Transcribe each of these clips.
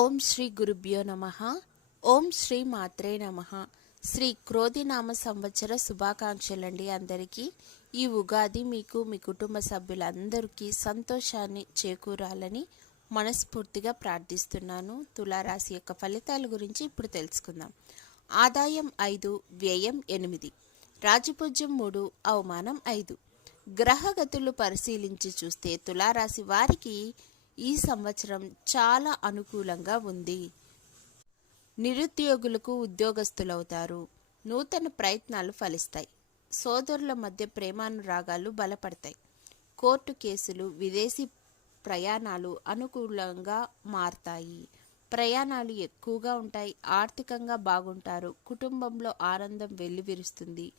ఓం శ్రీ గురుభ్యో నమః. ఓం శ్రీ మాత్రే నమః. శ్రీ క్రోధినామ సంవత్సర శుభాకాంక్షలండి అందరికీ. ఈ ఉగాది మీకు మీ కుటుంబ సభ్యులందరికీ సంతోషాన్ని చేకూరాలని మనస్ఫూర్తిగా ప్రార్థిస్తున్నాను. తులారాశి యొక్క ఫలితాల గురించి ఇప్పుడు తెలుసుకుందాం. ఆదాయం 5, వ్యయం 8, రాజపూజ్యం 3, అవమానం 5. గ్రహగతులు పరిశీలించి చూస్తే తులారాశి వారికి ఈ సంవత్సరం చాలా అనుకూలంగా ఉంది. నిరుద్యోగులకు ఉద్యోగస్తులవుతారు. నూతన ప్రయత్నాలు ఫలిస్తాయి. సోదరుల మధ్య ప్రేమానురాగాలు బలపడతాయి. కోర్టు కేసులు, విదేశీ ప్రయాణాలు అనుకూలంగా మారతాయి. ప్రయాణాలు ఎక్కువగా ఉంటాయి. ఆర్థికంగా బాగుంటారు. కుటుంబంలో ఆనందం వెల్లివిరుస్తుంది.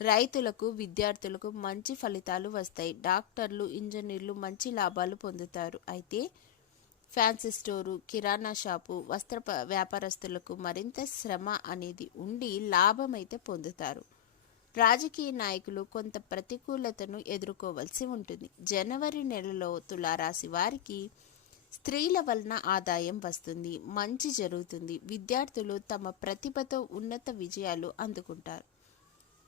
రైతులకు, విద్యార్థులకు మంచి ఫలితాలు వస్తాయి. డాక్టర్లు, ఇంజనీర్లు మంచి లాభాలు పొందుతారు. అయితే ఫ్యాన్సీ స్టోరు, కిరాణా షాపు, వస్త్ర వ్యాపారస్తులకు మరింత శ్రమ అనేది ఉండి లాభం అయితే పొందుతారు. రాజకీయ నాయకులు కొంత ప్రతికూలతను ఎదుర్కోవలసి ఉంటుంది. జనవరి నెలలో తులారాశి వారికి స్త్రీల వలన ఆదాయం వస్తుంది. మంచి జరుగుతుంది. విద్యార్థులు తమ ప్రతిభతో ఉన్నత విజయాలు అందుకుంటారు.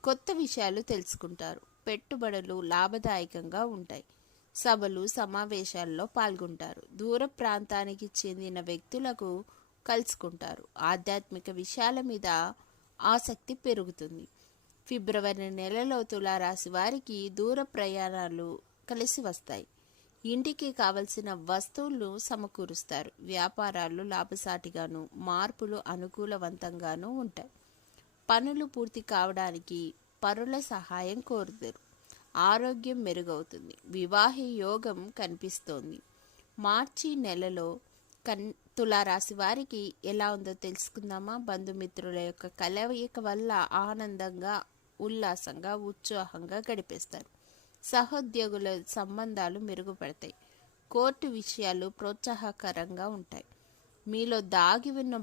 కొత్త విషయాలు తెలుసుకుంటారు. పెట్టుబడులు లాభదాయకంగా ఉంటాయి. సభలు, సమావేశాల్లో పాల్గొంటారు. దూర ప్రాంతానికి చెందిన వ్యక్తులకు కలుసుకుంటారు. ఆధ్యాత్మిక విషయాల మీద ఆసక్తి పెరుగుతుంది. ఫిబ్రవరి నెలలో తులారాశి వారికి దూర ప్రయాణాలు కలిసి వస్తాయి. ఇంటికి కావలసిన వస్తువులను సమకూరుస్తారు. వ్యాపారాలు లాభసాటిగాను, మార్పులు అనుకూలవంతంగానూ ఉంటాయి. పనులు పూర్తి కావడానికి పరుల సహాయం కోరుతారు. ఆరోగ్యం మెరుగవుతుంది. వివాహ యోగం కనిపిస్తోంది. మార్చి నెలలో తులారాశి వారికి ఎలా ఉందో తెలుసుకుందామా. బంధుమిత్రుల యొక్క కలయిక వల్ల ఆనందంగా, ఉల్లాసంగా, ఉత్సాహంగా గడిపేస్తారు. సహోద్యోగుల సంబంధాలు మెరుగుపడతాయి. కోర్టు విషయాలు ప్రోత్సాహకరంగా ఉంటాయి. మీలో దాగి ఉన్న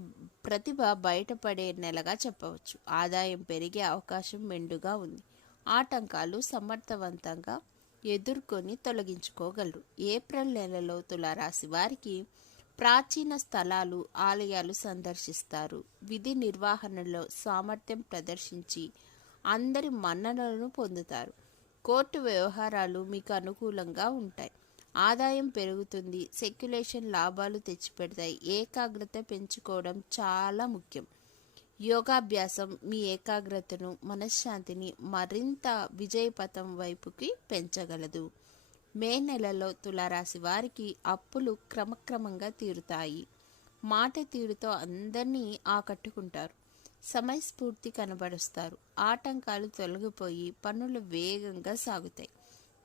ప్రతిభ బయటపడే నెలగా చెప్పవచ్చు. ఆదాయం పెరిగే అవకాశం మెండుగా ఉంది. ఆటంకాలు సమర్థవంతంగా ఎదుర్కొని తొలగించుకోగలరు. ఏప్రిల్ నెలలో తులారాశి వారికి ప్రాచీన స్థలాలు, ఆలయాలు సందర్శిస్తారు. విధి నిర్వహణలో సామర్థ్యం ప్రదర్శించి అందరి మన్ననలను పొందుతారు. కోర్టు వ్యవహారాలు మీకు అనుకూలంగా ఉంటాయి. ఆదాయం పెరుగుతుంది. సెక్యులేషన్ లాభాలు తెచ్చిపెడతాయి. ఏకాగ్రత పెంచుకోవడం చాలా ముఖ్యం. యోగాభ్యాసం మీ ఏకాగ్రతను, మనశ్శాంతిని మరింత విజయపథం వైపుకి పెంచగలదు. మే నెలలో తులారాశి వారికి అప్పులు క్రమక్రమంగా తీరుతాయి. మాట తీరుతో అందరినీ ఆకట్టుకుంటారు. సమయస్ఫూర్తి కనబరుస్తారు. ఆటంకాలు తొలగిపోయి పనులు వేగంగా సాగుతాయి.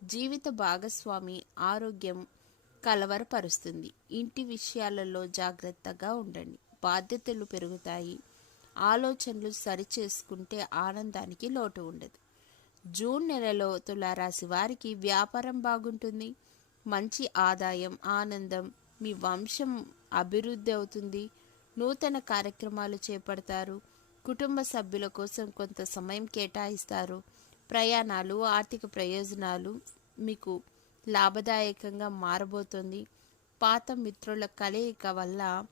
జీవిత భాగస్వామి ఆరోగ్యం కలవరపరుస్తుంది. ఇంటి విషయాలలో జాగ్రత్తగా ఉండండి. బాధ్యతలు పెరుగుతాయి. ఆలోచనలు సరిచేసుకుంటే ఆనందానికి లోటు ఉండదు. జూన్ నెలలో తులారాశి వారికి వ్యాపారం బాగుంటుంది. మంచి ఆదాయం, ఆనందం. మీ వంశం అభివృద్ధి అవుతుంది. నూతన కార్యక్రమాలు చేపడతారు. కుటుంబ సభ్యుల కోసం కొంత సమయం కేటాయిస్తారు. ప్రయాణాలు, ఆర్థిక ప్రయోజనాలు మీకు లాభదాయకంగా మారబోతుంది. పాత మిత్రుల కలయిక వల్ల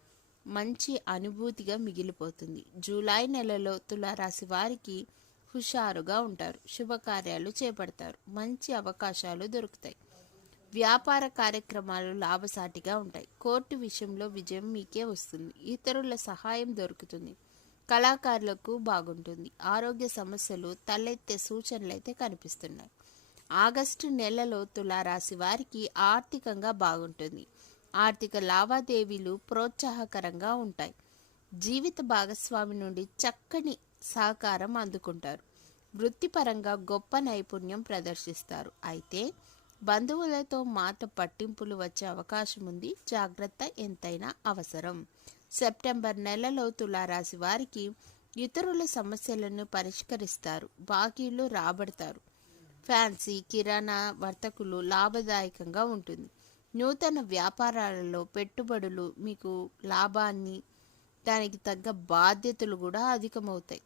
మంచి అనుభూతిగా మిగిలిపోతుంది. జూలై నెలలో తులారాశి వారికి హుషారుగా ఉంటారు. శుభకార్యాలు చేపడతారు. మంచి అవకాశాలు దొరుకుతాయి. వ్యాపార కార్యక్రమాలు లాభసాటిగా ఉంటాయి. కోర్టు విషయంలో విజయం మీకే వస్తుంది. ఇతరుల సహాయం దొరుకుతుంది. కళాకారులకు బాగుంటుంది. ఆరోగ్య సమస్యలు తలెత్తే సూచనలు అయితే కనిపిస్తున్నాయి. ఆగస్టు నెలలో తులారాశి వారికి ఆర్థికంగా బాగుంటుంది. ఆర్థిక లావాదేవీలు ప్రోత్సాహకరంగా ఉంటాయి. జీవిత భాగస్వామి నుండి చక్కని సహకారం అందుకుంటారు. వృత్తిపరంగా గొప్ప నైపుణ్యం ప్రదర్శిస్తారు. అయితే బంధువులతో మాట పట్టింపులు వచ్చే అవకాశం ఉంది. జాగ్రత్త ఎంతైనా అవసరం. సెప్టెంబర్ నెలలో తులారాశి వారికి ఇతరుల సమస్యలను పరిష్కరిస్తారు. బాకీలు రాబడతారు. ఫ్యాన్సీ, కిరాణా వర్తకులు లాభదాయకంగా ఉంటుంది. నూతన వ్యాపారాలలో పెట్టుబడులు మీకు లాభాన్ని, దానికి తగ్గ బాధ్యతలు కూడా అధికమవుతాయి.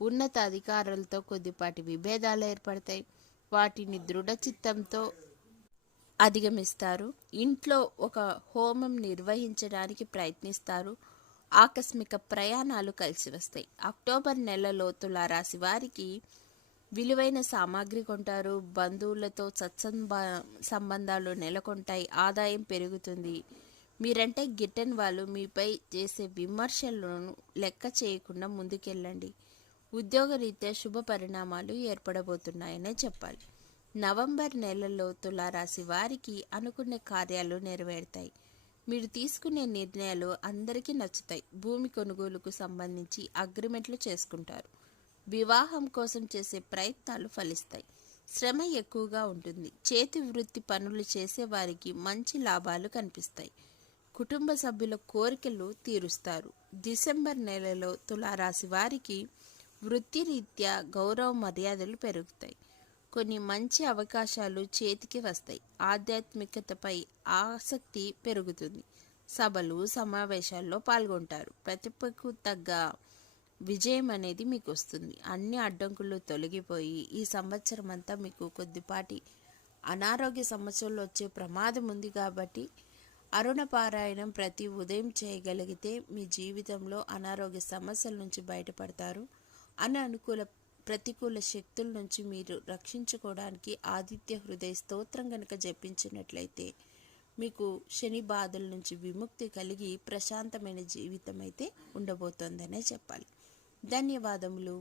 ఉన్నత అధికారులతో కొద్దిపాటి విభేదాలు ఏర్పడతాయి. వాటిని దృఢచిత్తంతో అధిగమిస్తారు. ఇంట్లో ఒక హోమం నిర్వహించడానికి ప్రయత్నిస్తారు. ఆకస్మిక ప్రయాణాలు కలిసి వస్తాయి. అక్టోబర్ నెలలో తులారాశి వారికి విలువైన సామాగ్రి కొంటారు. బంధువులతో సంబంధాలు నెలకొంటాయి. ఆదాయం పెరుగుతుంది. మీరంటే గిట్టని వాళ్ళు మీపై చేసే విమర్శలను లెక్క చేయకుండా ముందుకెళ్ళండి. ఉద్యోగరీత్యా శుభ పరిణామాలు ఏర్పడబోతున్నాయనే చెప్పాలి. నవంబర్ నెలలో తులారాశి వారికి అనుకునే కార్యాలు నెరవేరుతాయి. మీరు తీసుకునే నిర్ణయాలు అందరికీ నచ్చుతాయి. భూమి కొనుగోలుకు సంబంధించి అగ్రిమెంట్లు చేసుకుంటారు. వివాహం కోసం చేసే ప్రయత్నాలు ఫలిస్తాయి. శ్రమ ఎక్కువగా ఉంటుంది. చేతి వృత్తి పనులు చేసే వారికి మంచి లాభాలు కనిపిస్తాయి. కుటుంబ సభ్యుల కోరికలు తీరుస్తారు. డిసెంబర్ నెలలో తులారాశి వారికి వృత్తిరీత్యా గౌరవ మర్యాదలు పెరుగుతాయి. కొన్ని మంచి అవకాశాలు చేతికి వస్తాయి. ఆధ్యాత్మికతపై ఆసక్తి పెరుగుతుంది. సభలు సమావేశాల్లో పాల్గొంటారు. ప్రతిభకు తగ్గ విజయం అనేది మీకు వస్తుంది. అన్ని అడ్డంకులు తొలగిపోయి ఈ సంవత్సరం అంతా మీకు కొద్దిపాటి అనారోగ్య సమస్యలు వచ్చే ప్రమాదం ఉంది. కాబట్టి అరుణ పారాయణం ప్రతి ఉదయం చేయగలిగితే మీ జీవితంలో అనారోగ్య సమస్యల నుంచి బయటపడతారు. ప్రతికూల శక్తుల నుంచి మీరు రక్షించుకోవడానికి ఆదిత్య హృదయ స్తోత్రం కనుక జపించినట్లయితే మీకు శని బాధల నుంచి విముక్తి కలిగి ప్రశాంతమైన జీవితం అయితే ఉండబోతోందనే చెప్పాలి. ధన్యవాదములు.